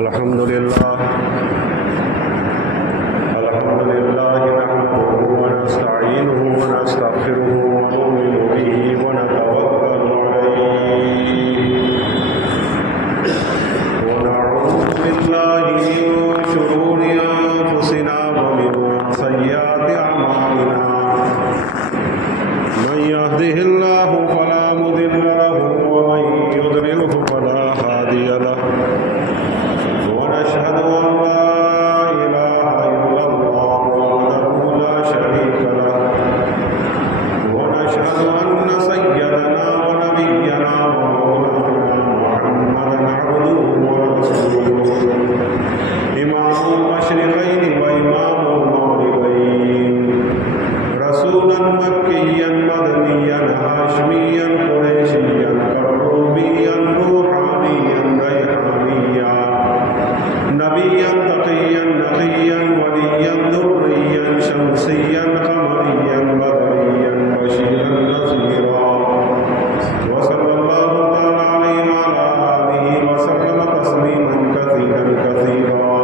الحمد لله نحمده ونستعينه ونستغفره ونؤمن به ونتوكل عليه ونعوذ بالله من شرور أنفسنا ومن سيئات أعمالنا من يهده الله فلا مضل له ومن يضلله فلا هادي له ونشهد أن لا إله إلا الله وحده لا شريك له ونشهد أن سيدنا ونبينا ومولانا محمدا عبده ورسوله إمام المشرقين وإمام المغربين رسولا مكيا مدنيا هاشميا قريشيا كروبيا روحانيا ريحانيا نبيا تقيا نقيا وليا ذريا شمسيا قمريا بدريا بشيرا نذيرا وصلى الله تعالى عليه وعلى آله وسلم تسليما كثيرا كثيرا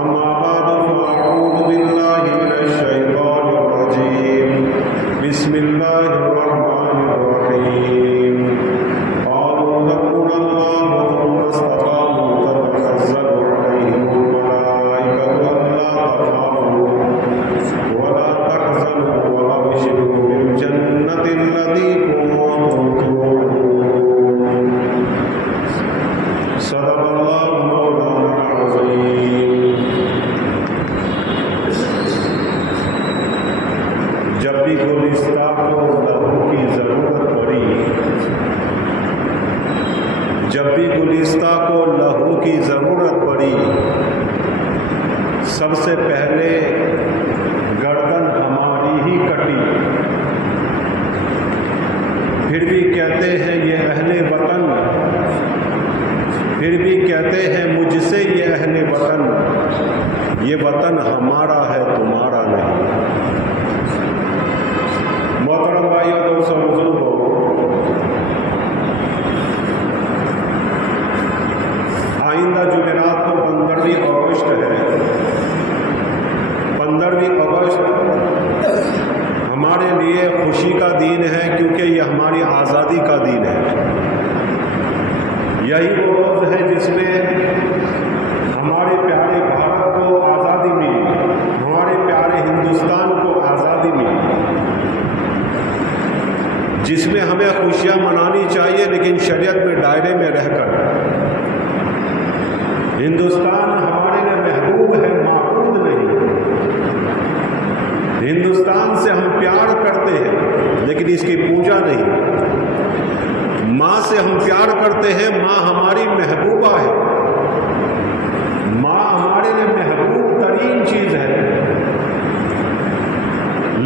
أما بعد فأعوذ بالله من الشيطان الرجيم بسم الله الرحمن الرحيم قالوا ربنا الله ثم استقاموا تتنزل عليهم الملائكة ألا تخافوا ولا تحزنوا وأبشروا بالجنة التي كنتم توعدون صدق الله مولانا العظيم. جب بھی گلستان کو لہو کی ضرورت پڑی سب سے پہلے گردن ہماری ہی کٹی. پھر بھی کہتے ہیں یہ اہل وطن، پھر بھی کہتے ہیں مجھ سے یہ اہل وطن، یہ وطن ہمارا ہے تمہارا نہیں. محترم بھائیوں دوستوں بزرگوں، آئندہ جمعرات کو 15 اگست ہے. 15 اگست ہمارے لیے خوشی کا دن ہے کیونکہ یہ ہماری آزادی کا دن ہے. یہی وہ روز ہے جس میں ہمارے پیارے بھارت کو آزادی ملی، ہمارے پیارے ہندوستان کو آزادی ملی، جس میں ہمیں خوشیاں منانی چاہیے لیکن شریعت میں دائرے میں رہ کر. ہندوستان ہمارے لیے محبوب ہے، معبود نہیں. ہندوستان سے ہم پیار کرتے ہیں لیکن اس کی پوجا نہیں. ماں سے ہم پیار کرتے ہیں، ماں ہماری محبوبہ ہے، ماں ہمارے لیے محبوب ترین چیز ہے،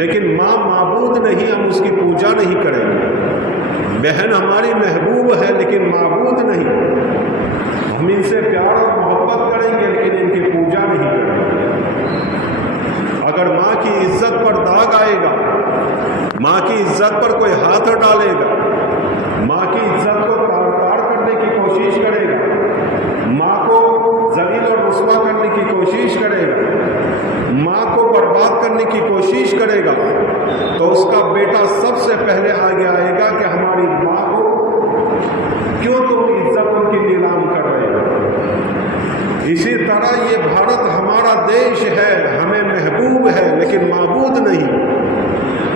لیکن ماں معبود نہیں، ہم اس کی پوجا نہیں کریں گے. بہن ہماری محبوب ہے لیکن معبود نہیں، ہم ان سے پیار اور محبت کریں گے لیکن ان کی پوجا نہیں کریں گے. اگر ماں کی عزت پر داغ آئے گا، ماں کی عزت پر کوئی ہاتھ ڈالے گا، ماں کی عزت کو تار کرنے کی کوشش کرے گا، ماں کو ذلیل اور رسوا کرنے کی کوشش کرے گا، ماں کو برباد کرنے کی کوشش کرے گا، تو اس کا بیٹا سب سے پہلے آگے آئے گا کہ ہماری ماں کو کیوں تم عزت ان کی نیلام کر رہے ہو. اسی طرح یہ بھارت ہمارا دیش ہے، ہمیں محبوب ہے لیکن معبود نہیں.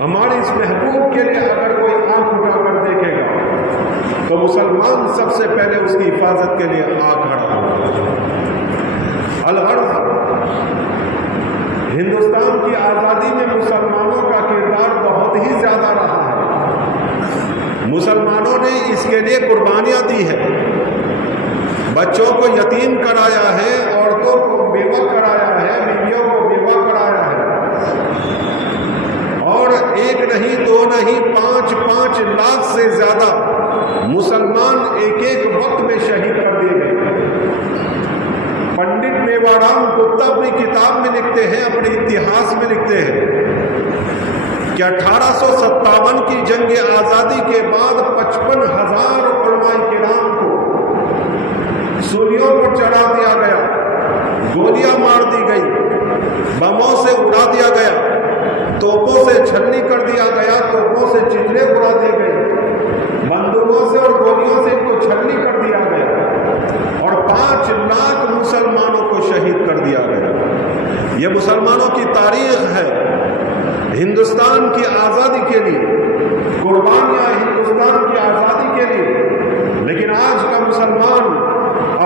ہمارے اس محبوب کے لیے اگر کوئی آنکھ اٹھا کر دیکھے گا تو مسلمان سب سے پہلے اس کی حفاظت کے لیے آنکھ کھڑا ہوگا. الغرض ہندوستان کی آزادی میں مسلمانوں کا کردار بہت ہی زیادہ رہا ہے. مسلمانوں نے اس کے لیے قربانیاں دی ہیں. بچوں کو یتیم کرایا ہے، عورتوں کو بیوہ کرایا ہے، بیویوں کو بیوہ کرایا ہے، اور ایک نہیں دو نہیں 5 لاکھ سے زیادہ مسلمان ایک وقت میں شہید کر دیے گئے. پنڈت میوا رام گپتا اپنی کتاب میں لکھتے ہیں، اپنے اتہاس میں لکھتے ہیں کہ 1857 کی جنگ آزادی کے بعد 55,000 علماء کرام کو سوریوں پر चढ़ा दिया गया, गोलियां मार दी गई, बमों से उड़ा दिया गया, तोपों से छलनी कर दिया गया, तोपों से चितले उड़ा दिए गए, बंदूकों से और गोलियों से इनको छलनी कर दिया गया और 5 लाख मुसलमानों को शहीद कर दिया गया। ये मुसलमानों की तारीख है। हिंदुस्तान की आज़ादी के लिए कुर्बानियां, हिंदुस्तान की आज़ादी के लिए। लेकिन आज का मुसलमान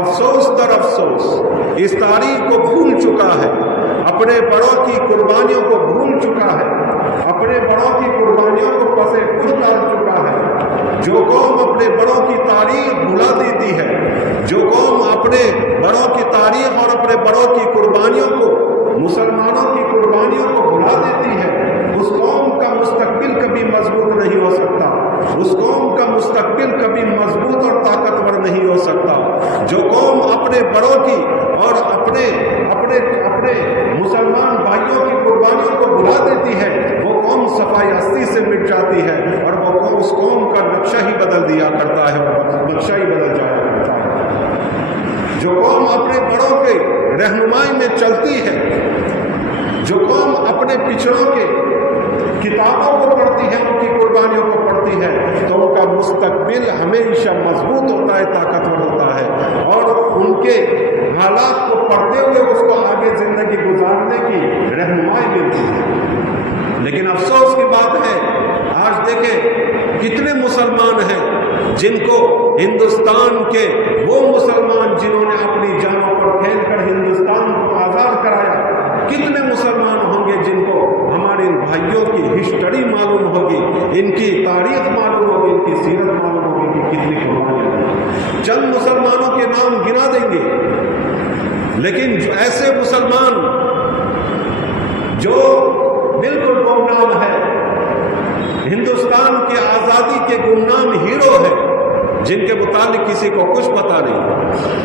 अफसोस दर अफसोस इस तारीख को भूल चुका है, अपने बड़ों की कुर्बानियों को भूल चुका है, अपने बड़ों की कुर्बानियों को पसे खुद डाल चुका है। जो कौम अपने बड़ों की तारीख भुला देती है, जो कौम अपने बड़ों की तारीख और अपने बड़ों की कुर्बानियों को, मुसलमानों की कुर्बानियों को भुला देती है, उस कौम का मुस्तकबिल कभी मजबूत नहीं हो सकता, उस कौम का मुस्तकबिल कभी मजबूत और ताकतवर नहीं हो सकता। जो कौम अपने बड़ों की और अपने अपने अपने मुसलमान भाइयों की कुर्बानियों को भुला देती है, वो कौम सफाई हस्ती से मिट जाती है और वो कौम, उस कौम का नक्शा ही बदल दिया करता है और नक्शा ही बदल जाया करता है। जो कौम अपने बड़ों के रहनुमाई में चलती है, जो कौम अपने पिछड़ों के किताबों को पढ़ती है, उनकी कुर्बानियों को पढ़ती है, तो उनका मुस्तकबिल हमेशा मजबूत होता है, ताकतवर होता है और उनके हालात को पढ़ते हुए उसको आगे जिंदगी गुजारने की रहनुमाई मिलती है। लेकिन अफसोस की बात है, आज देखें कितने मुसलमान हैं जिनको हिंदुस्तान के, वो मुसलमान जिन्होंने अपनी जानों पर खेल कर हिंदुस्तान को आज़ाद कराया, कितने मुसलमान होंगे जिनको हमारे इन भाइयों की हिस्ट्री मालूम होगी, इनकी तारीख मालूम होगी, इनकी सीरत मालूम होगी कि कितनी कुर्बानियां। चंद मुसलमानों के नाम गिना देंगे, लेकिन ऐसे मुसलमान जो बिल्कुल गुमनाम है, हिंदुस्तान की आज़ादी के गुमनाम हीरो है, जिनके मुतालिक किसी को कुछ पता नहीं,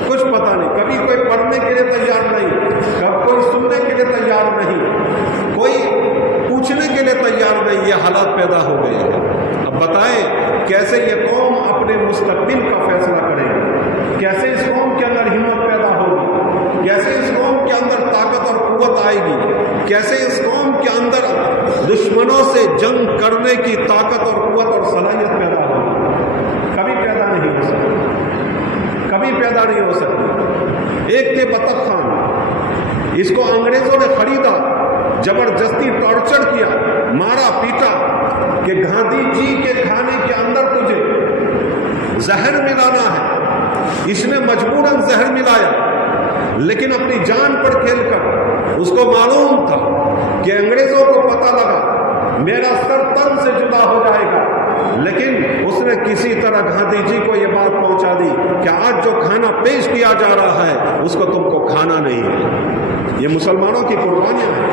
कुछ पता नहीं, कभी कोई पढ़ने के लिए तैयार नहीं, कभी कोई सुनने के लिए तैयार नहीं, कोई पूछने के लिए तैयार नहीं। ये हालात पैदा हो गए हैं। अब बताएं कैसे ये कौम अपने मुस्तकबिल का फैसला करेगी, कैसे इस कौम के अंदर हिम्मत पैदा होगी, कैसे इस कौम के अंदर ताकत और कुव्वत आएगी, कैसे इस कौम के अंदर दुश्मनों से जंग करने की ताकत और कुव्वत और सलाहियत पैदा होगी। कभी पैदा नहीं हो सकती, कभी पैदा नहीं हो सकती। एक थे बतख खान, इसको अंग्रेजों ने खरीदा, जबरदस्ती टॉर्चर किया, मारा पीटा कि गांधी जी के खाने के अंदर तुझे जहर मिलाना है। इसने मजबूरन जहर मिलाया, लेकिन अपनी जान पर खेलकर, उसको मालूम था कि अंग्रेजों को पता लगा मेरा सर तन से जुदा हो जाएगा, लेकिन उसने किसी तरह गांधी जी को यह बात पहुंचा दी कि आज जो खाना पेश किया जा रहा है उसको तुमको खाना नहीं है। ये मुसलमानों की कुर्बानियां हैं,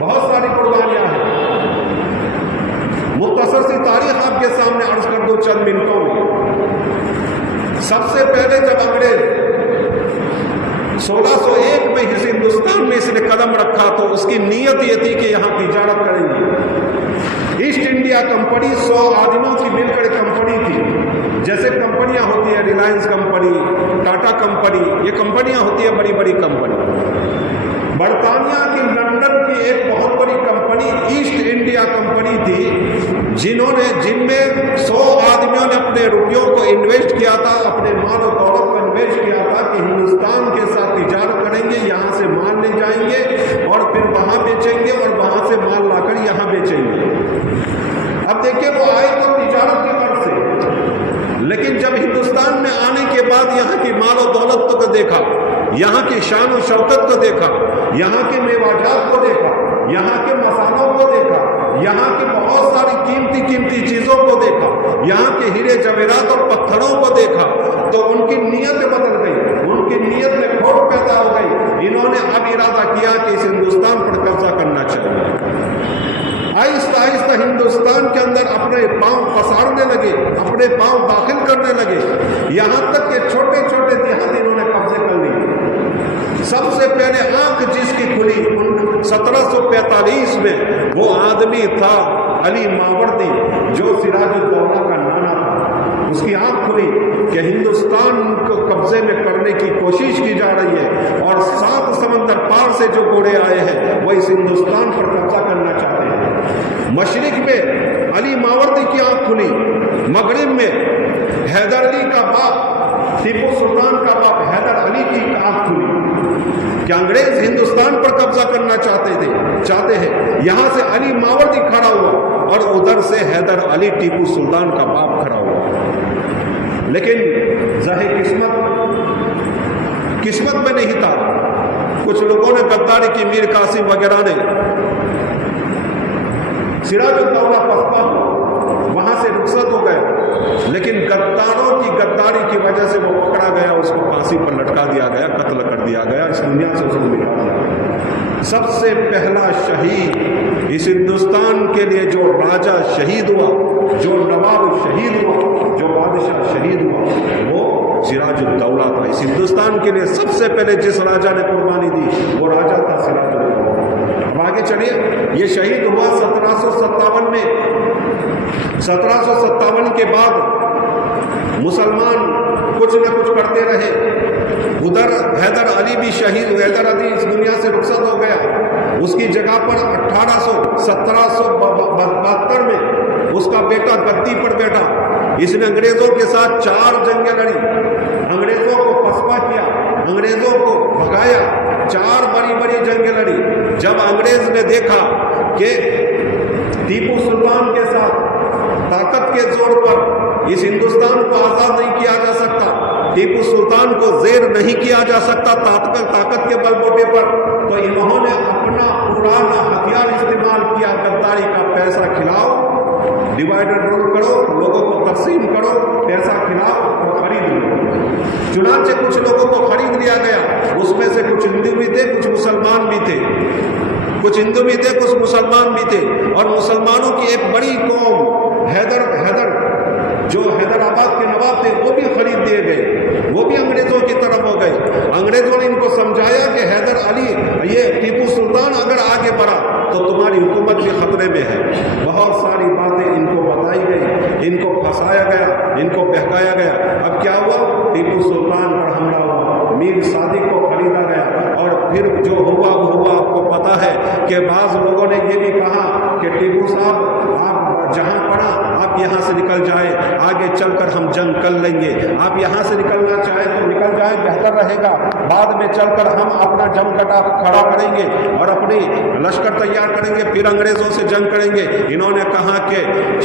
बहुत सारी कुर्बानियां हैं। मुख्तसर सी तारीख आपके सामने अर्ज कर दूं चंद मिनटों में। सबसे पहले जब अंग्रेज 1601 में इस हिंदुस्तान में इसने कदम रखा तो उसकी नीयत ये थी कि यहाँ तिजारत करेंगे। ईस्ट इंडिया कंपनी 100 आदमियों की मिलकर कंपनी थी, जैसे कंपनियां होती है रिलायंस कंपनी, टाटा कंपनी, ये कंपनियां होती है बड़ी बड़ी कंपनी। बरतानिया की लंदन की एक बहुत बड़ी कंपनी ईस्ट इंडिया कंपनी थी, जिनमें 100 आदमियों ने अपने रुपयों को इन्वेस्ट किया था, अपने माल और दौलत को इन्वेस्ट किया था कि हिंदुस्तान के साथ तिजारत करेंगे, यहाँ से माल ले जाएंगे और फिर वहाँ बेचेंगे और वहाँ से माल लाकर यहाँ बेचेंगे। अब देखिए वो आए तो तिजारत की तरफ से, लेकिन जब हिंदुस्तान में आने के बाद यहाँ की माल और दौलत को देखा, यहाँ की शान और शौकत को देखा, यहाँ के मेवाजात को देखा, यहाँ के मसालों को देखा, यहाँ की बहुत सारी कीमती चीजों को देखा, यहाँ के हीरे जवेरात और पत्थरों को देखा, तो उनकी नीयत बदल गई, उनकी नीयत में खोट पैदा हो गई। इन्होंने अब इरादा किया कि इस हिंदुस्तान पर कब्जा करना चाहिए। आहिस्ता आहिस्ता हिंदुस्तान के अंदर अपने पांव पसारने लगे, अपने पांव दाखिल करने लगे, यहाँ तक कि छोटे छोटे देहात इन्होंने कब्जे कर लिए। सबसे पहले आंख जिसकी खुली 1745 में, वो आदमी था अली मावर्दी, जो सिराजुद्दौला का नाना था। उसकी आंख खुली कि हिंदुस्तान को कब्जे में करना कोशिश की जा रही है, और 7 समंदर पार से जो घोड़े आए हैं वो इस हिंदुस्तान पर कब्जा करना चाहते हैं। मशरिक में अली मावर्दी की आंख खुली, मगरिब में हैदर अली का बाप, टीपू सुल्तान का बाप हैदर अली की आंख खुली कि अंग्रेज हिंदुस्तान पर कब्जा करना चाहते हैं। यहां से अली मावर्दी खड़ा हुआ और उधर से हैदर अली टीपू सुल्तान का बाप खड़ा हुआ। लेकिन ज़ाहिर किस्मत में नहीं था। कुछ लोगों ने गद्दारी की, मीर कासिम वगैरह ने, सिराजुद्दौला पसपा वहां से रुखसत हो गए, लेकिन गद्दारों की गद्दारी की वजह से वो पकड़ा गया, उसको फांसी पर लटका दिया गया, कत्ल कर दिया गया, इस दुनिया से उसको मिटा दिया गया। सबसे पहला शहीद इस हिंदुस्तान के लिए जो राजा शहीद हुआ, जो नवाब शहीद हुआ, जो बादशाह शहीद हुआ, वो सिराजुद्दौला था। इस हिंदुस्तान के लिए सबसे पहले जिस राजा ने कुर्बानी दी वो राजा था सिराजुद्दौला। अब आगे चलिए, ये शहीद हुआ 1757 में। 1757 के बाद मुसलमान कुछ न कुछ करते रहे। उधर हैदर अली भी शहीद, हैदर अली इस दुनिया से रुखसत हो गया। उसकी जगह पर 1772 में उसका बेटा गद्दी पर बैठा। इसने अंग्रेजों के साथ 4 जंगें लड़ी, अंग्रेजों को पसपा किया, अंग्रेजों को भगाया, 4 बड़ी बड़ी जंगें लड़ी। जब अंग्रेज ने देखा कि टीपू सुल्तान के साथ ताकत के जोर पर इस हिंदुस्तान को आजाद नहीं किया जा सकता, टीपू सुल्तान को जेर नहीं किया जा सकता ताकत के बलबूते पर, तो इन्होंने अपना पुराना हथियार इस्तेमाल किया, गद्दारी का। पैसा खिलाओ, डिवाइडेड रूल करो, लोगों को तकसीम करो, पैसा खिलाओ और खरीद लो। चुनांचे कुछ लोगों को खरीद लिया गया, उसमें से कुछ हिंदू भी थे, कुछ मुसलमान भी थे, कुछ हिंदू भी थे, कुछ मुसलमान भी थे। और मुसलमानों की एक बड़ी कौम हैदर जो हैदराबाद के नवाब थे वो भी खरीद दिए गए, वो भी अंग्रेजों की तरफ हो गए। अंग्रेजों ने इनको समझाया कि हैदर अली, ये टीपू सुल्तान अगर आगे बढ़ा तो तुम्हारी हुकूमत भी खतरे में है। बहुत सारी बातें इनको बताई गई, इनको फंसाया गया, इनको बहकाया गया। अब क्या हुआ, टीपू सुल्तान पर हमला हुआ, मीर सादिक को खरीदा गया, और फिर जो हुआ वो हुआ। आपको पता है कि बाज़ लोगों ने ये भी कहा कि टीपू साहब आप जहां पड़ा आप यहां से निकल जाए, आगे चलकर हम जंग कर लेंगे। आप यहां से निकलना चाहें तो निकल जाए, बेहतर रहेगा। बाद में चलकर हम अपना जंग खड़ा करेंगे और अपनी लश्कर तैयार करेंगे, फिर अंग्रेजों से जंग करेंगे। इन्होंने कहा कि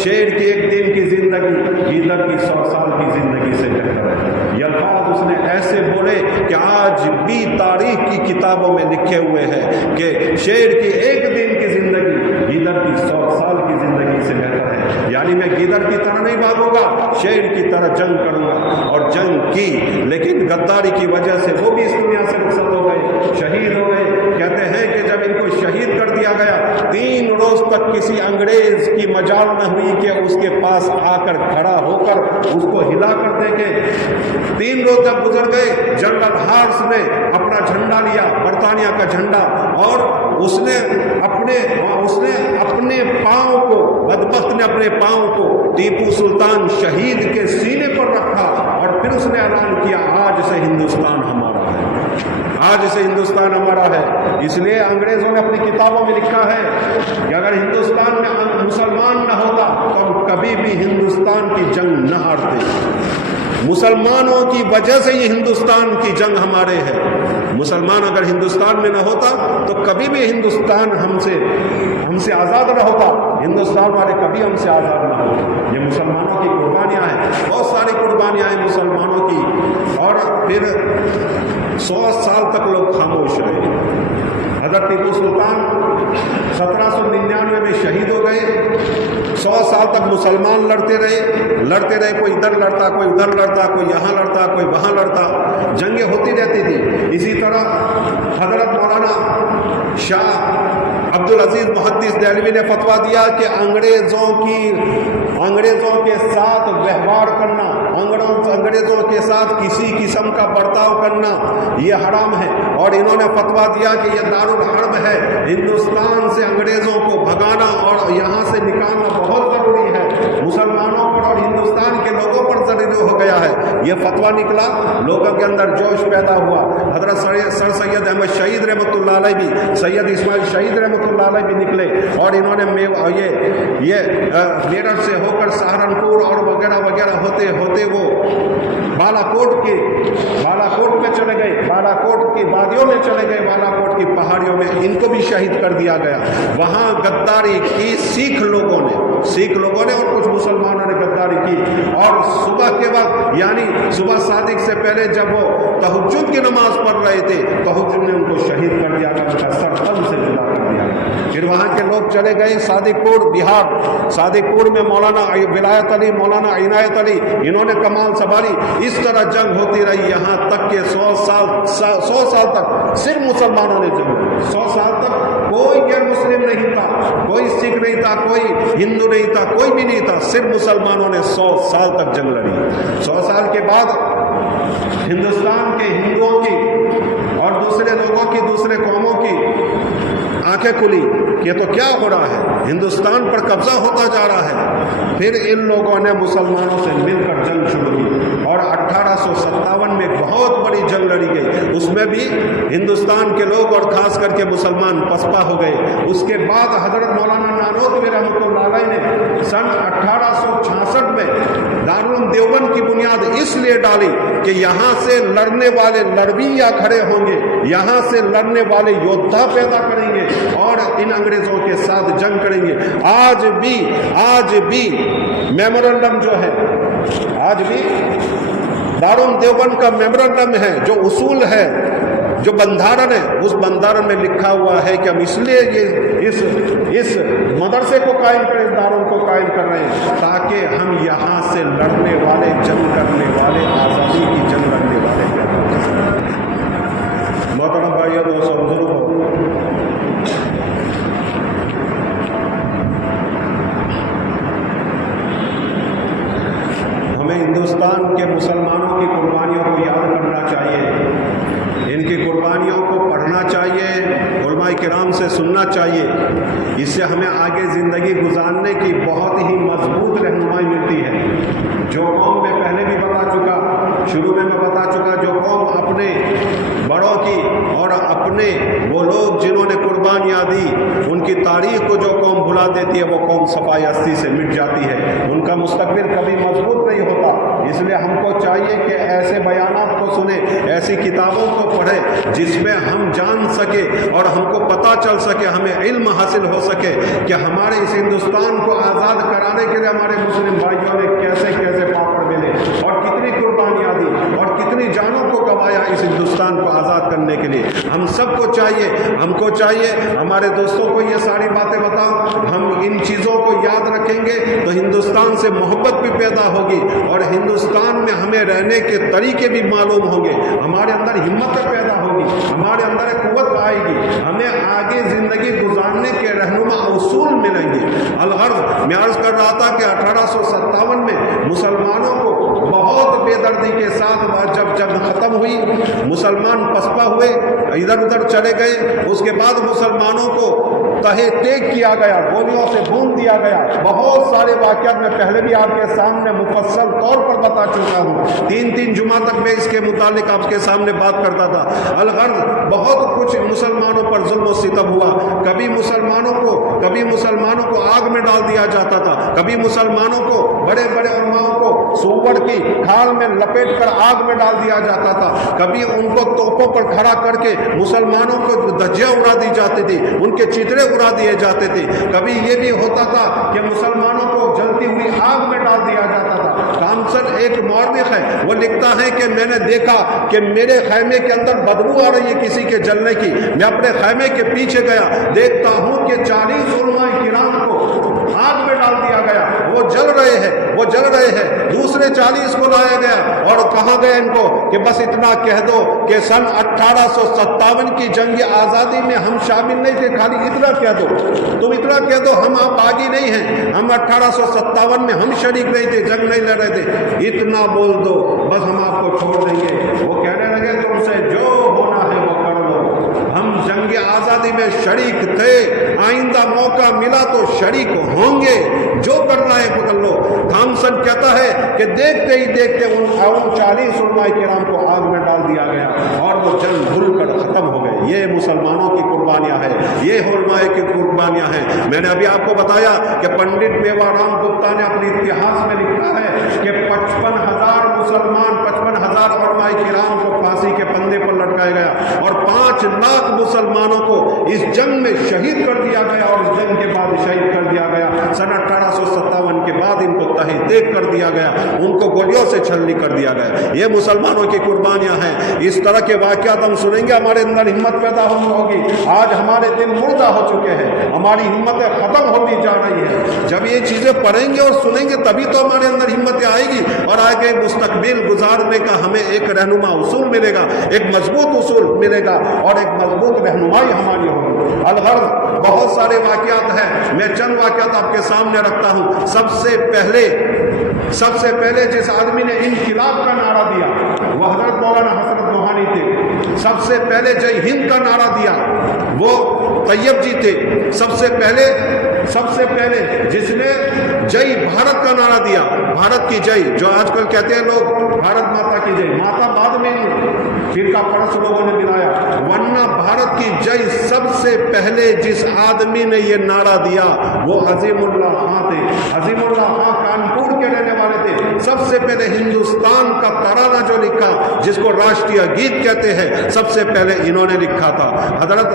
शेर की एक दिन की जिंदगी गीदड़ की 100 साल की जिंदगी से बेहतर है। ये अल्फाज उसने ऐसे बोले कि आज भी तारीख की किताबों में लिखे हुए हैं कि शेर की एक दिन की जिंदगी गीदड़ की 100 साल की जिंदगी से बेहतर है। यानी मैं गीदड़ की तरह नहीं भागूंगा, शेर की तरह जंग करूंगा। और जंग की, लेकिन गद्दारी की वजह से वो भी इस दुनिया से रुखसत हो गए, शहीद हो गए। कहते हैं कि जब इनको शहीद कर दिया गया, 3 रोज तक किसी अंग्रेज की मजाल न हुई कि उसके पास आकर खड़ा होकर उसको हिला कर देखे। 3 रोज जब गुजर गए, जनरल हार्स ने अपना झंडा लिया, बरतानिया का झंडा, और उसने अपने पांव को, बदबख्त ने अपने पांव को टीपू सुल्तान शहीद के सीने पर रखा, और फिर उसने ऐलान किया, आज से हिंदुस्तान हमारा है, आज से हिंदुस्तान हमारा है। इसलिए अंग्रेजों ने अपनी किताबों में लिखा है कि अगर हिंदुस्तान में मुसलमान न होता तो हम कभी भी हिंदुस्तान की जंग न हारते। मुसलमानों की वजह से ये हिंदुस्तान की जंग हमारे है। मुसलमान अगर हिंदुस्तान में न होता तो कभी भी हिंदुस्तान हमसे आज़ाद न होता, हिंदुस्तान वाले कभी हमसे आज़ाद न होते। ये मुसलमानों की कुर्बानियाँ हैं, बहुत सारी कुर्बानियाँ हैं मुसलमानों की। और फिर 100 साल तक लोग खामोश रहे। हज़रत टीपू सुल्तान 1799 में शहीद हो गए। 100 साल तक मुसलमान लड़ते रहे, कोई इधर लड़ता, कोई उधर लड़ता, कोई यहाँ लड़ता, कोई वहाँ लड़ता, जंगें होती रहती थी। इसी तरह हज़रत मौलाना शाह अब्दुल अजीज मुहद्दिस देहलवी ने फतवा दिया कि अंग्रेजों के साथ व्यवहार करना, अंग्रेजों के साथ किसी किस्म का बर्ताव करना ये हराम है। और इन्होंने फतवा दिया कि यह दारुल हर्ब है, हिंदुस्तान से अंग्रेजों को भगाना और यहाँ से निकालना बहुत ज़रूरी है। मुसलमानों पर और हिंदुस्तान के लोगों पर ज़रूरी हो गया है ये फतवा निकला, लोगों के अंदर जोश पैदा हुआ। हजरत सर सैयद अहमद शहीद रहमतुल्लाह अलैह भी, सैयद इस्माइल शहीद रहमतुल्लाह अलैह भी निकले और इन्होंने ये मेरठ से होकर सहारनपुर और वगैरह वगैरह होते होते वो बालाकोट में चले गए, बालाकोट की वादियों में चले गए, बालाकोट की पहाड़ियों में इनको भी शहीद कर दिया गया। वहाँ गद्दारी की सिख लोगों ने और कुछ मुसलमानों ने गद्दारी की। और सुबह के वक्त यानी सुबह सादिक से पहले जब वो तहज्जुद की नमाज पढ़ रहे थे, तहज्जुद ने उनको शहीद कर दिया, उनका सर तन से जुदा कर दिया। फिर वहाँ के लोग चले गए सादिकपुर, बिहार। सादिकपुर में मौलाना विलायत अली, मौलाना इनायत अली, इन्होंने कमाल संभाली। इस तरह जंग होती रही, यहाँ तक के 100 साल तक सिर्फ मुसलमानों ने जंग की। 100 साल तक कोई गैर मुस्लिम नहीं था, कोई सिख नहीं था, कोई हिंदू नहीं था, कोई भी नहीं था, सिर्फ मुसलमानों ने 100 साल तक जंग लड़ी। 100 साल के बाद हिंदुस्तान के हिंदुओं की और दूसरे लोगों की, दूसरे कौमों की आंखें खुली कि तो क्या हो रहा है, हिंदुस्तान पर कब्जा होता जा रहा है। फिर इन लोगों ने मुसलमानों से मिलकर जंग शुरू की और 1857 में एक बहुत बड़ी जंग लड़ी गई। उसमें भी हिंदुस्तान के लोग और खास करके मुसलमान पसपा हो गए। उसके बाद हजरत मौलाना नानोतवी रहमतुल्लाह अलैह ने सन 1866 में दारुल देवबंद की बुनियाद इसलिए डाली कि यहाँ से लड़ने वाले लड़वैया खड़े होंगे, यहाँ से लड़ने वाले योद्धा पैदा करेंगे और इन अंग्रेजों के साथ जंग करेंगे। आज भी मेमोरेंडम जो है, आज भी दारुल देवबंद का मेमोरेंडम है, जो उसूल है, जो बंधारण है, उस बंधारण में लिखा हुआ है कि हम इसलिए ये इस मदरसे को कायम करें, दारुल को कायम कर रहे हैं ताकि हम यहाँ से लड़ने वाले, जंग करने वाले, आज़ादी की जंग लड़ने वाले मोहतरम भाइयों, दोस्तों, बुजुर्गों, हमें हिंदुस्तान के मुसलमानों की कुर्बानियों को याद करना चाहिए, इनकी कुर्बानियों को पढ़ना चाहिए, उलमाए किराम से सुनना चाहिए। इससे हमें आगे ज़िंदगी गुजारने की बहुत ही मजबूत रहनुमाई मिलती है। जो कौम में पहले भी बता चुका, शुरू में मैं बता चुका, जो कौम अपने बड़ों की और अपने वो लोग जिन्होंने कुर्बानियाँ दी, उनकी तारीख को जो कौम भुला देती है, वो कौम सफाई हस्ती से मिट जाती है, उनका मुस्तकबिल कभी मजबूत नहीं होता। इसलिए हमको चाहिए कि ऐसे बयानात को सुने, ऐसी किताबों को पढ़े जिसमें हम जान सके और हमको पता चल सके, हमें इल्म हासिल हो सके कि हमारे इस हिंदुस्तान को आज़ाद कराने के लिए हमारे मुस्लिम भाइयों ने कैसे कैसे पापड़ मिले और कितनी कुर्बानियाँ दी और कितनी जानों को गंवाया इस हिंदुस्तान को आज़ाद करने के लिए। हम सबको चाहिए, हमको चाहिए, हमारे दोस्तों को ये सारी बातें बताओ। हम इन चीज़ों को याद रखेंगे तो हिंदुस्तान से मोहब्बत भी पैदा होगी और हिंदुस्तान में हमें रहने के तरीके भी मालूम होंगे, हमारे अंदर हिम्मत पैदा होगी, हमारे अंदर एक कुव्वत आएगी, हमें आगे ज़िंदगी गुजारने के रहनुमा उसूल मिलेंगे। अलगर्ज़ मैं अर्ज़ कर रहा था कि 1857 में मुसलमानों को बहुत बेदर्दी के साथ जब जंग खत्म हुई, मुसलमान पसपा हुए, इधर उधर चले गए, उसके बाद मुसलमानों को तहे तेग किया गया, गोलियों से भून दिया गया। बहुत सारे वाक़यात मैं पहले भी आपके सामने मुफस्सल तौर पर बता चुका हूँ, 3 जुमा तक मैं इसके मुतालिक आपके सामने बात करता था। अलगर्ज़ बहुत कुछ मुसलमानों पर जुल्म और सितम हुआ, कभी मुसलमानों को आग में डाल दिया जाता था, कभी मुसलमानों को, बड़े बड़े उलमाओं को सूअर की खाल में लपेट कर आग में डाल दिया जाता था, कभी उनको तोपों पर खड़ा करके मुसलमानों को धज्जियां उड़ा दी जाती थी, उनके चितरे उड़ा दिए जाते थे। कभी ये भी होता था कि मुसलमानों को जलती हुई आग में डाल दिया जाता था। कामसन एक मौरख है, वो लिखता है कि मैंने देखा कि मेरे खैमे के अंदर बदबू आ रही है किसी के जलने की, मैं अपने खैमे के पीछे गया, देखता हूं कि 40 उलमाए किराम को आग में डाल दिया गया, वो जल रहे हैं। दूसरे 40 को लाया गया और कहा गया इनको कि बस इतना कह दो कि सन 1857 की जंग आज़ादी में हम शामिल नहीं थे, खाली इतना कह दो, तुम इतना कह दो, हम आप बागी नहीं हैं, हम 1857 में हम शरीक नहीं थे, जंग नहीं लड़ रहे थे, इतना बोल दो, बस हम आपको छोड़ देंगे। वो कहने लगे तुमसे जो होना है वो कर लो, हम जंग आज़ादी में शरीक थे, آئندہ موقع ملا تو شریک ہوں گے، جو کرنا ہے کر لو۔ تھامسن کہتا ہے کہ دیکھتے ہی دیکھتے ان 40 علماء کرام کو آگ میں ڈال دیا گیا اور وہ جنگ بھول کر ختم ہو گئے۔ یہ مسلمانوں کی قربانیاں ہیں، یہ علماء کی قربانیاں ہیں۔ میں نے ابھی آپ کو بتایا کہ پنڈت بیوا رام گپتا نے اپنے اتہاس میں لکھا ہے کہ 55,000 مسلمان، 55,000 علماء کرام کو پھانسی کے پندے پر لٹکایا گیا اور 5 لاکھ مسلمانوں کو اس جنگ میں شہید کر دیا گیا، اور اس جنگ کے بعد شہید کر دیا گیا۔ سن 1857 کے بعد ان کو تہہ دیگ کر دیا گیا، ان کو گولیوں سے چھلنی کر دیا گیا۔ یہ مسلمانوں کی قربانیاں ہیں۔ اس طرح کے واقعات ہم سنیں گے، ہمارے اندر ہمت پیدا ہوگی۔ آج ہمارے دل مردہ ہو چکے ہیں، ہماری ہمتیں ختم ہوتی جا رہی ہیں۔ جب یہ چیزیں پڑھیں گے اور سنیں گے تبھی تو ہمارے اندر ہمت آئے گی اور آگے مستقبل گزارنے کا ہمیں ایک رہنما اصول ملے گا، ایک مضبوط اصول ملے گا اور ایک مضبوط رہنمائی ہماری ہوگی۔ الغرض بہت سارے واقعات ہیں، میں چند واقعات آپ کے سامنے رکھتا ہوں۔ سب سے پہلے جس آدمی نے انقلاب کا نعرہ دیا وہ حضرت مولانا حسرت موہانی تھے۔ سب سے پہلے جے ہند کا نعرہ دیا وہ طیب جی تھے۔ سب سے پہلے جس نے جے بھارت کا نعرہ دیا، بھارت کی جے، جو آج کل کہتے ہیں لوگ بھارت ماتا کی جے، ماتا بعد میں فرقہ پرست لوگوں نے ملایا، ورنہ بھارت کی جے سب سے پہلے جس آدمی نے یہ نعرہ دیا وہ عظیم اللہ خان تھے۔ عظیم اللہ خان کانپور کے رہنے والے تھے۔ سب سے پہلے ہندوستان کا ترانہ جو لکھا، جس کو راشٹریہ گیت کہتے ہیں، سب سے پہلے انہوں نے لکھا تھا۔ حضرت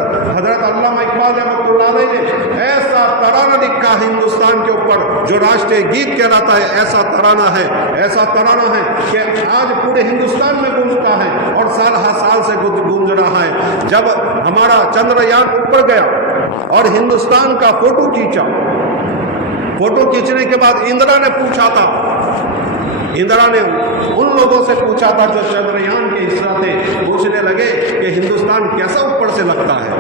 علامہ اقبال رحمۃ اللہ علیہ نے ایسا ترانہ لکھا ہندوستان کے اوپر جو راشٹریہ گیت کہلاتا ہے۔ ایسا ترانہ ہے کہ آج پورے ہندوستان میں گونجتا ہے اور سال ہر سال سے گونج رہا ہے۔ جب ہمارا چندریان اوپر گیا اور ہندوستان کا فوٹو کھینچا، فوٹو کھینچنے کے بعد اندرا نے ان لوگوں سے پوچھا تھا جو چندریان کے حصہ تھے، پوچھنے لگے کہ ہندوستان کیسا اوپر سے لگتا ہے،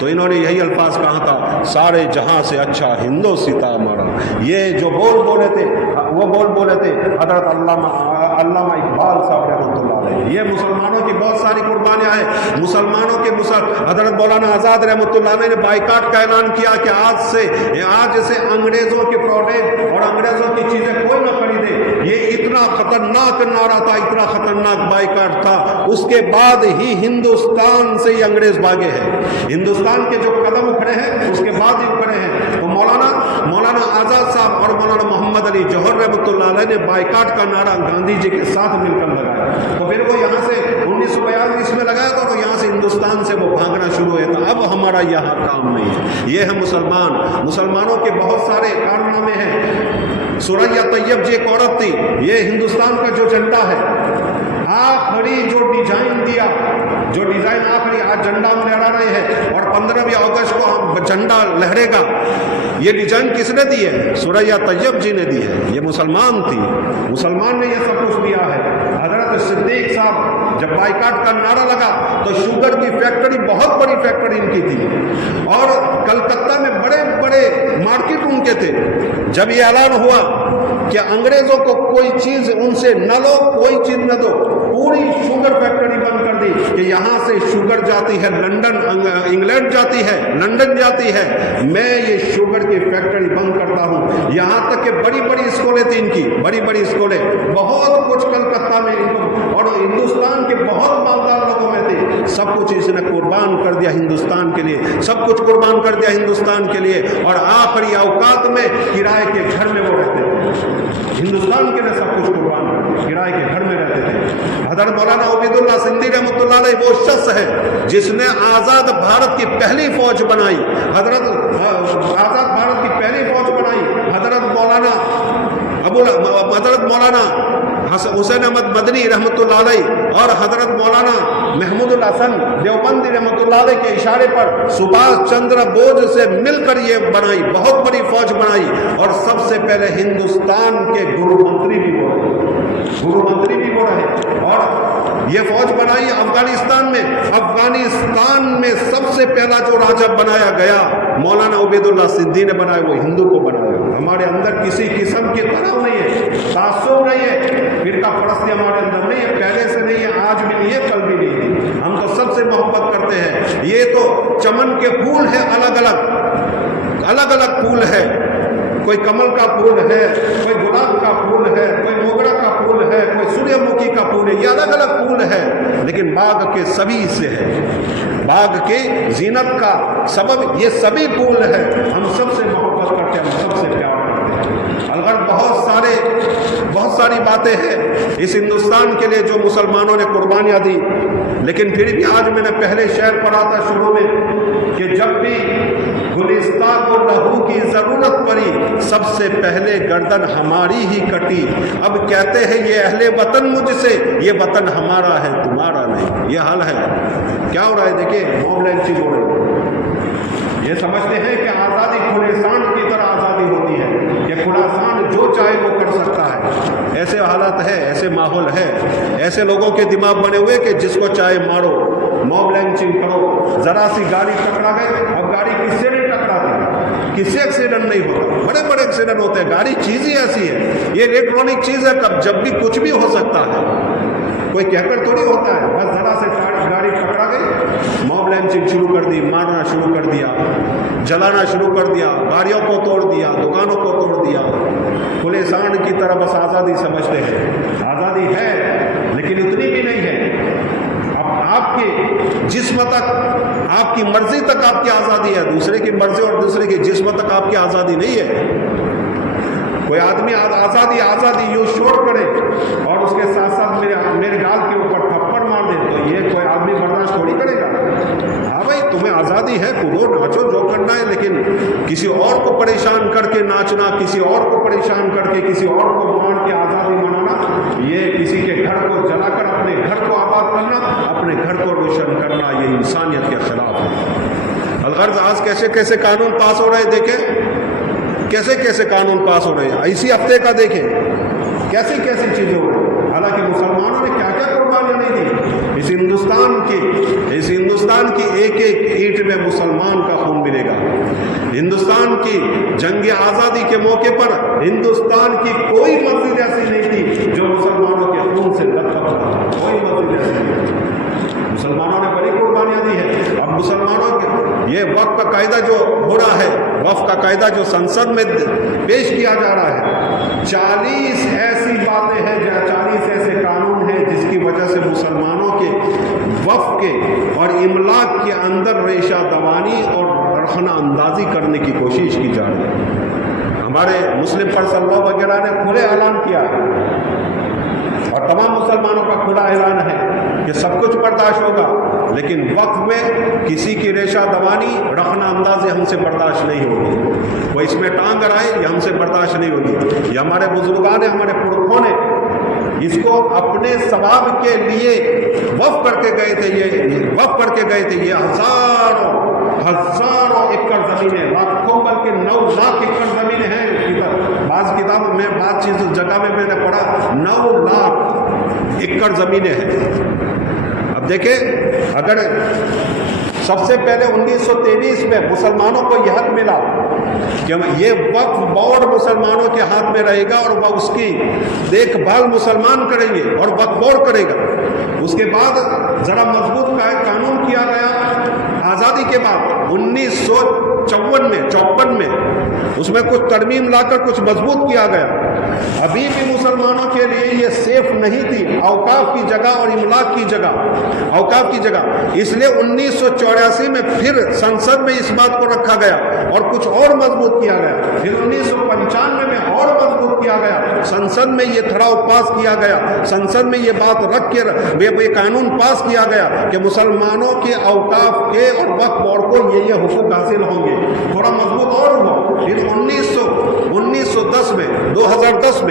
تو انہوں نے یہی الفاظ کہا تھا، سارے جہاں سے اچھا ہندوستان ہمارا۔ یہ جو بول بولے تھے حضرت علامہ اقبال صاحب رحمۃ اللہ علیہ۔ یہ مسلمانوں کی بہت ساری قربانیاں ہیں۔ حضرت مولانا آزاد رحمۃ اللہ علیہ نے بائیکاٹ کا اعلان کیا کہ آج سے انگریزوں کے پروڈکٹ اور انگریزوں کی چیزیں کوئی نہ خریدے۔ یہ اتنا خطرناک نعرہ تھا، اتنا خطرناک بائیکاٹ تھا۔ اس کے بعد ہی ہندوستان سے ہی انگریز بھاگے ہیں۔ ہندوستان کے جو قدم اکھڑے ہیں اس کے بعد ہی اکھڑے ہیں۔ تو مولانا آزاد صاحب اور مولانا محمد علی جوہر رحمۃ اللہ علیہ نے بائیکاٹ کا نعرہ گاندھی جی کے ساتھ مل کر لگایا۔ تو پھر وہ یہاں سے 1942 میں لگایا تھا، تو یہاں سے ہندوستان سے وہ بھاگنا شروع ہوا تھا۔ اب ہمارا یہاں کام نہیں ہے۔ یہ ہے مسلمانوں کے بہت سارے کارنامے ہیں۔ سوریا طیب جی ایک عورت تھی۔ یہ ہندوستان کا جو جھنڈا ہے، آخری جو ڈیزائن آخری آج جھنڈا ہم لہرا رہے ہیں اور 15 اگست کو ہم جھنڈا لہرے گا، یہ ڈیزائن کس نے دی ہے؟ سوریا طیب جی نے دی ہے۔ یہ مسلمان تھی، مسلمان نے یہ سب کچھ دیا ہے۔ حضرت صدیق صاحب جب بائیکاٹ کا نعرہ لگا تو شوگر کی فیکٹری، بہت بڑی فیکٹری ان کی تھی اور کلکتہ میں بڑے بڑے مارکیٹ ان کے تھے۔ جب یہ اعلان ہوا کہ انگریزوں کو کوئی چیز ان سے نہ لو، کوئی چیز نہ دو، پوری شوگر فیکٹری بند کر دی کہ یہاں سے شوگر جاتی ہے لندن، انگلینڈ جاتی ہے، لندن جاتی ہے، میں یہ شوگر کی فیکٹری بند کرتا ہوں۔ یہاں تک کہ بڑی بڑی اسکولیں تھیں ان کی، بڑی اسکولیں، بہت کچھ کلکتہ میں ان کو، اور ہندوستان کے بہت مالدار لوگوں میں تھے۔ سب کچھ اس نے قربان کر دیا ہندوستان کے لیے، سب کچھ قربان کر دیا ہندوستان کے لیے، اور آخری اوقات میں کرائے کے گھر میں وہ رہتے تھے۔ ہندوستان کے لیے سب کچھ قربان کر دیا، کرائے کے گھر میں رہتے تھے۔ حضرت مولانا عبید اللہ سندھی رحمۃ اللہ علیہ وہ شخص ہے جس نے آزاد بھارت کی پہلی فوج بنائی، آزاد بھارت کی پہلی فوج بنائی۔ حضرت مولانا حسین احمد مدنی رحمۃ اللہ علیہ اور حضرت مولانا محمود الحسن دیوبندی رحمۃ اللہ علیہ کے اشارے پر سبھاش چندر بوس سے مل کر یہ بنائی، بہت بڑی فوج بنائی، اور سب سے پہلے ہندوستان کے گرو منتری بھی وہ رہے، اور یہ فوج بنائی افغانستان میں سب سے پہلا جو راجہ بنایا گیا مولانا عبید اللہ سندھی نے بنایا، وہ ہندو کو بنایا۔ ہمارے اندر کسی قسم کی تناؤ نہیں ہے، تعصب نہیں ہے، فرقہ پرستی ہمارے اندر نہیں ہے، پہلے سے نہیں ہے، آج بھی نہیں ہے، کل بھی نہیں ہے۔ ہم تو سب سے محبت کرتے ہیں۔ یہ تو چمن کے پھول ہیں الگ الگ، الگ الگ پھول ہے، کوئی کمل کا پھول ہے، کوئی گلاب کا پھول ہے، کوئی موگرا کا پھول ہے، کوئی سوریہ مکھی کا پھول ہے، یہ الگ الگ پھول ہے، لیکن باغ کے سبھی سے ہے، باغ کے زینت کا سبب یہ سبھی پھول ہے۔ ہم سب سے محبت کرتے ہیں، ہم سب سے پیار کرتے ہیں۔ البتہ بہت ساری باتیں ہیں اس ہندوستان کے لیے جو مسلمانوں نے قربانیاں دی، لیکن پھر بھی آج میں نے پہلے شعر پڑھا تھا شروع میں کہ جب بھی گلستان کو لہو کی ضرورت پڑی، سب سے پہلے گردن ہماری ہی کٹی۔ اب کہتے ہیں یہ اہل وطن مجھ سے، یہ وطن ہمارا ہے تمہارا نہیں، یہ حال ہے۔ کیا ہو رہا ہے؟ دیکھیں موب لنچنگ ہو رہی ہے۔ یہ سمجھتے ہیں کہ آزادی کھلے سانڈ کی طرح آزادی ہوتی ہے، کہ کھلا سانڈ جو چاہے وہ کر سکتا ہے۔ ایسے حالات ہے، ایسے ماحول ہے، ایسے لوگوں کے دماغ بنے ہوئے کہ جس کو چاہے مارو، موب لنچنگ کرو۔ ذرا سی گاڑی ٹکرا گئے، اب گاڑی کس سے نہیں ٹکراتی، کس سے ایکسیڈنٹ نہیں ہوتا، بڑے بڑے ایکسیڈنٹ ہوتے ہیں۔ گاڑی چیز ہی ایسی ہے، یہ الیکٹرانک چیز ہے، کب جب بھی کچھ بھی ہو سکتا ہے، کوئی کہہ کر تھوڑی ہوتا ہے۔ بس ذرا سے گاڑی ٹکرا گئی، موب لنچنگ شروع کر دی، مارنا شروع کر دیا، جلانا شروع کر دیا، گاڑیوں کو توڑ دیا، دکانوں کو توڑ دیا۔ کھلے سانڈ کی طرح بس آزادی سمجھتے ہیں۔ آزادی ہے لیکن اتنی بھی نہیں ہے۔ آپ کے جسم تک، آپ کی مرضی تک آپ کی آزادی ہے، دوسرے کی مرضی اور دوسرے کے جسم تک آپ کی آزادی نہیں ہے۔ کوئی آدمی آزادی یوں شور کرے اور اس کے ساتھ ساتھ میرے گال کے اوپر تھپڑ مار دے تو یہ کوئی آدمی برداشت تھوڑی کرے گا۔ ہاں بھائی تمہیں آزادی ہے، کودو ناچو جو کرنا ہے، لیکن کسی اور کو پریشان کر کے ناچنا، کسی اور کو پریشان کر کے کسی اور کو مان کے آزادی منانا، یہ کسی کے گھر کو جلا کر اپنے گھر کو آباد کرنا، اپنے گھر کو روشن کرنا، یہ انسانیت کے خلاف ہے۔ الغرض آج کیسے کیسے قانون پاس ہو رہے ہیں، دیکھیں کیسے کیسے قانون پاس ہو رہے ہیں۔ اسی ہفتے کا دیکھیں کیسی کیسی چیزیں ہو رہی ہیں، حالانکہ مسلمانوں نے کیا کیا قربانیاں نہیں دی۔ اس ہندوستان کی ایک ایک اینٹ میں مسلمان کا خون ملے گا۔ ہندوستان کی جنگ آزادی کے موقع پر ہندوستان کی کوئی مسجد ایسی نہیں تھی جو مسلمانوں کے خون سے لطف رہا، کوئی مسجد ایسی نہیں تھی۔ مسلمانوں نے بڑی قربانیاں دی ہیں۔ اب مسلمانوں کے یہ وقف کا قاعدہ جو ہو رہا ہے، وقف کا قاعدہ جو سنسد میں پیش کیا جا رہا ہے، 40 ایسی باتیں ہیں، 40 ایسے قانون ہیں جس کی وجہ سے مسلمانوں کے وقف کے اور املاک کے اندر ریشہ دوانی اور رخنہ اندازی کرنے کی کوشش کی جا رہی ہے۔ ہمارے مسلم پرسنل لا وغیرہ نے کھلے اعلان کیا ہے اور تمام مسلمانوں کا کھلا اعلان ہے کہ سب کچھ برداشت ہوگا، لیکن وقت میں کسی کی ریشہ دوانی، رخنہ اندازی ہم سے برداشت نہیں ہوگی۔ وہ اس میں ٹانگ رائے، یہ ہم سے برداشت نہیں ہوگی۔ یہ ہمارے بزرگان نے، ہمارے پرکھوں نے اس کو اپنے ثواب کے لیے وقف کر کے گئے تھے، یہ ہزاروں ایکڑ زمینیں، لاکھوں بلکہ 9 لاکھ ایکڑ زمینیں ہیں۔ بعض کتابوں میں، بعض چیز جگہ میں نے پڑھا 9 لاکھ ایکڑ زمینیں ہیں۔ اب دیکھیں، اگر سب سے پہلے 1923 میں مسلمانوں کو یہ حق ملا کہ یہ وقف بورڈ مسلمانوں کے ہاتھ میں رہے گا اور وہ اس کی دیکھ بھال مسلمان کریں گے اور وقف بورڈ کرے گا۔ اس کے بعد ذرا مضبوط قانون کیا گیا آزادی کے بعد 1954 میں اس میں کچھ ترمیم لا کر کچھ مضبوط کیا گیا۔ ابھی بھی مسلمانوں کے لیے یہ سیف نہیں تھی، اوقاف کی جگہ اور املاک کی جگہ، اوقاف کی جگہ۔ اس لیے 1984 میں پھر سنسد میں اس بات کو رکھا گیا اور کچھ اور مضبوط کیا گیا۔ پھر 1995 میں اور مضبوط کیا گیا، سنسد میں یہ تھڑاؤ پاس کیا گیا، سنسد میں یہ بات رکھ کے یہ قانون پاس کیا گیا کہ مسلمانوں کے اوقاف کے اور وقف بورڈ کو یہ حقوق حاصل ہوں گے۔ تھوڑا مضبوط اور ہوا۔ پھر 2010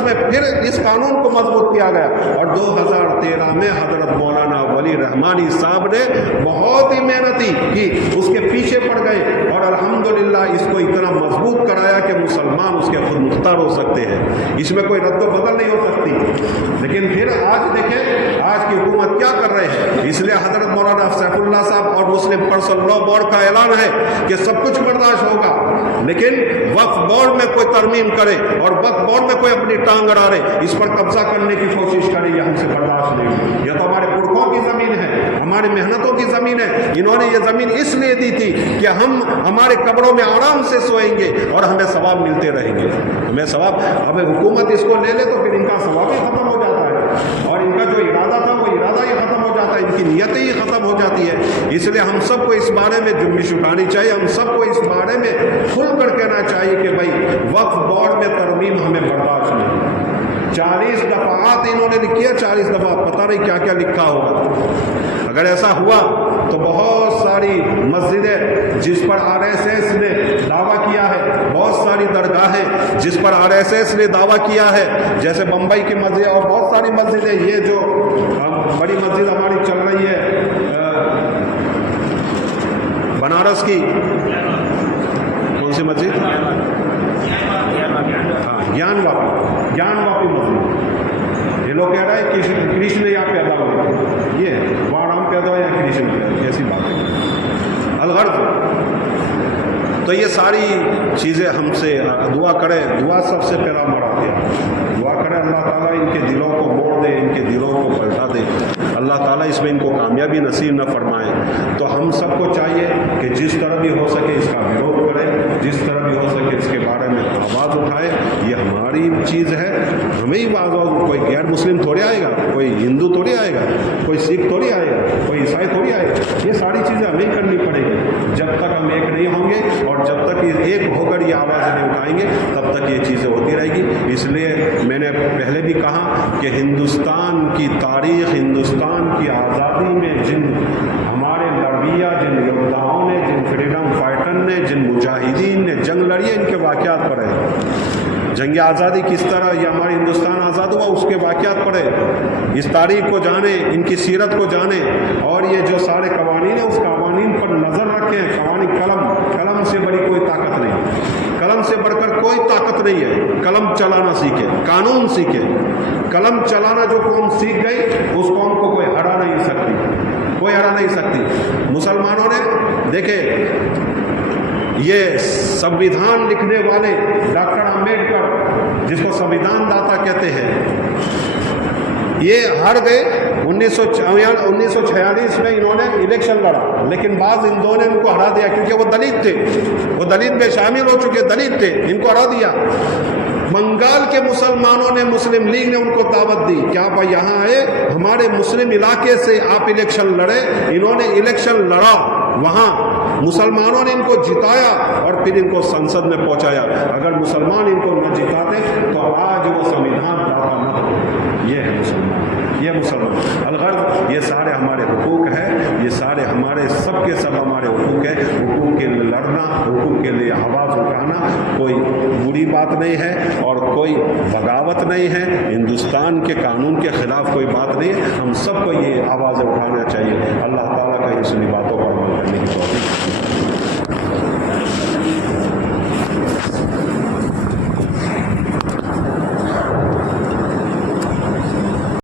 میں پھر اس قانون کو مضبوط کیا گیا اور 2013 میں حضرت مولانا ولی رحمانی صاحب نے بہت ہی محنت کی، اس کے پیچھے پڑ گئے اور الحمدللہ اس کو اتنا मजबूत कराया कि मुसलमान उसके खुद मुख्तार हो सकते हैं, इसमें कोई रद्द बदल नहीं हो सकती। लेकिन फिर आज देखें आज की हुकूमत क्या कर रहे हैं। इसलिए हजरत मौलाना सैफुल्लाह साहब और मुस्लिम पर्सनल लॉ बोर्ड का ऐलान है कि सब कुछ बर्दाश्त होगा, लेकिन वक्फ बोर्ड में कोई तरमीम करे और वक्फ बोर्ड में कोई अपनी टांग अड़ा रहे, इस पर कब्जा करने की कोशिश करे, यह हमसे बर्दाश्त नहीं। यह तो हमारे पुरखों की जमीन है, हमारी मेहनतों की जमीन है। इन्होंने ये जमीन इसलिए दी थी कि हम हमारे कब्रों में आराम से सोएंगे और हमें सवाब मिलते रहेंगे, हमें सवाब। हमें हुकूमत इसको ले ले तो फिर इनका सवाब ही खत्म हो जाता है और इनका जो इरादा था वो इरादा ही खत्म हो जाता है, इनकी नीयतें ही खत्म हो जाती है। इसलिए हम सबको इस बारे में जुम्बिश उठानी चाहिए, हम सबको इस बारे में खुलकर कहना चाहिए कि भाई वक्फ बोर्ड में तरमीम हमें बर्दाश्त नहीं। 40 दफात इन्होंने लिखी है, 40 दफा पता नहीं क्या क्या लिखा होगा। अगर ऐसा हुआ तो बहुत सारी मस्जिदें जिस पर आरएसएस ने दावा किया है, बहुत सारी दरगाहें जिस पर आरएसएस ने दावा किया है, जैसे बम्बई की मस्जिद और बहुत सारी मस्जिदें, ये जो बड़ी मस्जिद हमारी चल रही है बनारस की, कौन सी मस्जिद? हाँ, ज्ञानवापी मस्जिद। ये लोग कह रहे हैं कि कृष्ण यहाँ पैदा हुए, ये वहाँ राम पैदा हुआ या कृष्ण पैदा, ऐसी बात है अलगर्ज। तो ये सारी चीज़ें हमसे दुआ करें, दुआ सबसे पहला मराते हैं, दुआ करें अल्लाह ताला इनके दिलों को मोड़ दे, इनके दिलों को पलटा दे, अल्लाह ताला इसमें इनको कामयाबी नसीब न फरमाए। तो हम सबको चाहिए कि जिस तरह भी हो सके इसका विरोध करें, जिस तरह भी हो सके इसके बारे में आवाज़ उठाए। ये हमारी चीज़ है, हमें ही आवाज़, कोई गैर मुस्लिम थोड़े आएगा, कोई हिंदू थोड़ी आएगा, कोई सिख थोड़ी आएगा, कोई ईसाई थोड़ी आएगा। ये सारी चीज़ें हमें करनी पड़ेगी। जब तक हम एक नहीं होंगे और जब तक एक होकर ये आवाज़ नहीं उठाएंगे तब तक ये चीज़ें होती रहेगी। इसलिए मैंने पहले भी कहा कि हिंदुस्तान की तारीख़, हिंदुस्तान की आज़ादी में जिन हमारे लड़बिया, जिन योद्धाओं ने, जिन फ्रीडम फाइटर ने, जिन मुजाहिदीन ने जंग लड़ी है, इनके वाक़यात पढ़े। जंग आज़ादी किस तरह ये हमारे हिंदुस्तान आज़ाद हुआ उसके वाक़यात पढ़े, इस तारीख़ को जाने, इनकी सीरत को जाने, और ये जो सारे कवानीन है उस कवानीन पर नज़र रखें। कवानीन, कलम से बड़ी कोई ताकत नहीं, कलम से बढ़कर कोई ताकत नहीं है। कलम चलाना सीखे, कानून सीखे। कलम चलाना जो कौम सीख गई उस कौम को कोई हरा नहीं सकती, कोई हरा नहीं सकती। मुसलमानों ने देखे, ये संविधान लिखने वाले डॉक्टर अम्बेडकर, जिसको संविधान दाता कहते हैं, ये हार गए 1946 में। इन्होंने इलेक्शन लड़ा, लेकिन बाद हिंदुओं ने इनको हरा दिया क्योंकि वो दलित थे, वो दलित में शामिल हो चुके दलित थे, इनको हरा दिया। बंगाल के मुसलमानों ने, मुस्लिम लीग ने उनको दावत दी कि आप यहाँ आए, हमारे मुस्लिम इलाके से आप इलेक्शन लड़े। इन्होंने इलेक्शन लड़ा, वहाँ मुसलमानों ने इनको जिताया और फिर इनको संसद में पहुँचाया। अगर मुसलमान इनको न जिताते तो आज वो संविधान दाता न होते। ये है मुसलमान, ये मुसलमान। अलगर्ज ये सारे हमारे हुकूक हैं, ये सारे हमारे सबके सब हमारे हुकूक हैं। हुकूक के लिए लड़ना, हुकूक के लिए आवाज़ उठाना कोई बुरी बात नहीं है और कोई बगावत नहीं है। हिंदुस्तान के कानून के ख़िलाफ़ कोई बात नहीं है। हम सबको ये आवाज़ उठाना चाहिए। अल्लाह